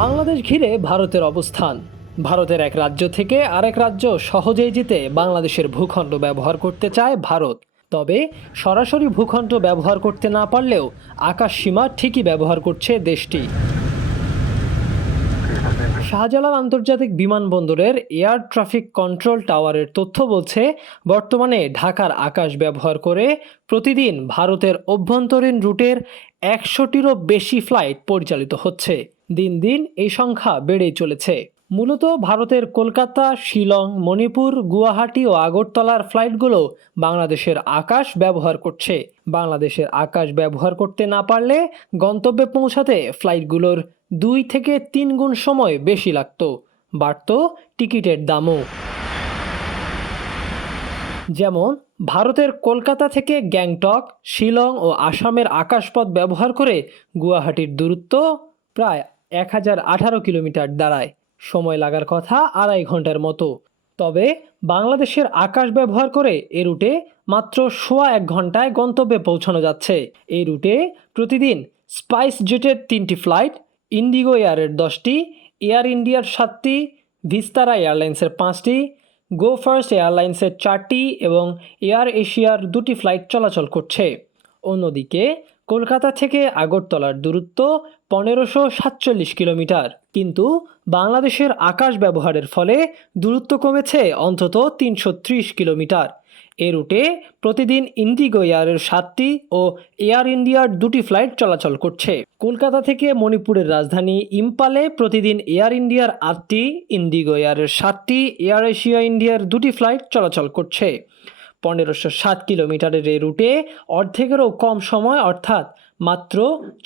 বাংলাদেশ ঘিরে ভারতের অবস্থান। ভারতের এক রাজ্য থেকে আরেক রাজ্য সহজেই যেতে বাংলাদেশের ভূখণ্ড ব্যবহার করতে চায় ভারত। তবে সরাসরি ভূখণ্ড ব্যবহার করতে না পারলেও আকাশ সীমা ঠিকই ব্যবহার করছে দেশটি। শাহজালাল আন্তর্জাতিক বিমানবন্দরের এয়ার ট্রাফিক কন্ট্রোল টাওয়ারের তথ্য বলছে, বর্তমানে ঢাকার আকাশ ব্যবহার করে প্রতিদিন ভারতের অভ্যন্তরীণ রুটের একশোটিরও বেশি ফ্লাইট পরিচালিত হচ্ছে। দিন দিন এই সংখ্যা বেড়েই চলেছে। মূলত ভারতের কলকাতা, শিলং, মণিপুর, গুয়াহাটি ও আগরতলার ফ্লাইটগুলো বাংলাদেশের আকাশ ব্যবহার করছে। বাংলাদেশের আকাশ ব্যবহার করতে না পারলে গন্তব্যে পৌঁছাতে ফ্লাইটগুলোর দুই থেকে তিন গুণ সময় বেশি লাগতো। বাড়ত টিকিটের দামও। যেমন, ভারতের কলকাতা থেকে গ্যাংটক, শিলং ও আসামের আকাশপথ ব্যবহার করে গুয়াহাটির দূরত্ব প্রায় এক হাজার আঠারো কিলোমিটার দাঁড়ায়। সময় লাগার কথা আড়াই ঘণ্টার মতো। তবে বাংলাদেশের আকাশ ব্যবহার করে এ রুটে মাত্র সোয়া এক ঘন্টায় গন্তব্যে পৌঁছানো যাচ্ছে। এই রুটে প্রতিদিন স্পাইস জেটের তিনটি ফ্লাইট, ইন্ডিগো এয়ারের দশটি, এয়ার ইন্ডিয়ার সাতটি, ভিস্তারা এয়ারলাইন্সের পাঁচটি, গো ফার্স্ট এয়ারলাইন্সের চারটি এবং এয়ার এশিয়ার দুটি ফ্লাইট চলাচল করছে। অন্যদিকে কলকাতা থেকে আগরতলার দূরত্ব পনেরোশো সাতচল্লিশ কিলোমিটার। কিন্তু বাংলাদেশের আকাশ ব্যবহারের ফলে দূরত্ব কমেছে অন্তত তিনশো ত্রিশ কিলোমিটার। এ রুটে প্রতিদিন ইন্ডিগো এয়ারের সাতটি ও এয়ার ইন্ডিয়ার দুটি ফ্লাইট চলাচল করছে। কলকাতা থেকে মণিপুরের রাজধানী ইম্পালে প্রতিদিন এয়ার ইন্ডিয়ার আটটি, ইন্ডিগো এয়ারের সাতটি, এয়ার এশিয়া ইন্ডিয়ার দুটি ফ্লাইট চলাচল করছে। পনেরোশো সাত কিলোমিটারের এই রুটে অর্ধেকেরও কম সময়, অর্থাৎ মাত্র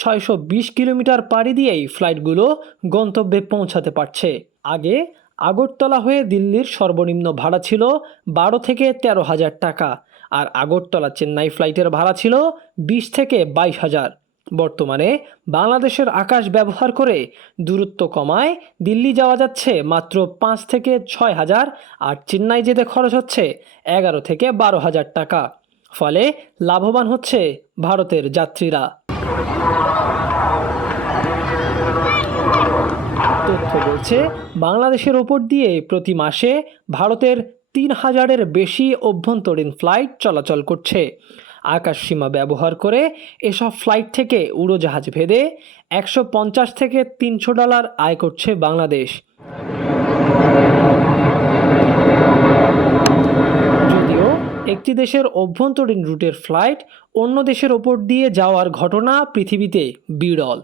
ছয়শো বিশ কিলোমিটার পাড়ি দিয়েই ফ্লাইটগুলো গন্তব্যে পৌঁছাতে পারছে। আগে আগরতলা হয়ে দিল্লির সর্বনিম্ন ভাড়া ছিল বারো থেকে তেরো হাজার টাকা, আর আগরতলা চেন্নাই ফ্লাইটের ভাড়া ছিল বিশ থেকে বাইশ হাজার। বর্তমানে বাংলাদেশের আকাশ ব্যবহার করে দূরত্ব কমায়, দিল্লি যাওয়া যাচ্ছে মাত্র পাঁচ থেকে ছয় হাজার আর চেন্নাই যেতে খরচ হচ্ছে এগারো থেকে বারো হাজার টাকা। ফলে লাভবান হচ্ছে ভারতের যাত্রীরা। তথ্য বলছে, বাংলাদেশের ওপর দিয়ে প্রতি মাসে ভারতের তিন হাজারের বেশি অভ্যন্তরীণ ফ্লাইট চলাচল করছে। আকাশ সীমা ব্যবহার করে এসব ফ্লাইট থেকে উড়োজাহাজ ভেদে একশো পঞ্চাশ থেকে তিনশো ডলার আয় করছে বাংলাদেশ। যদিও একটি দেশের অভ্যন্তরীণ রুটের ফ্লাইট অন্য দেশের ওপর দিয়ে যাওয়ার ঘটনা পৃথিবীতে বিরল।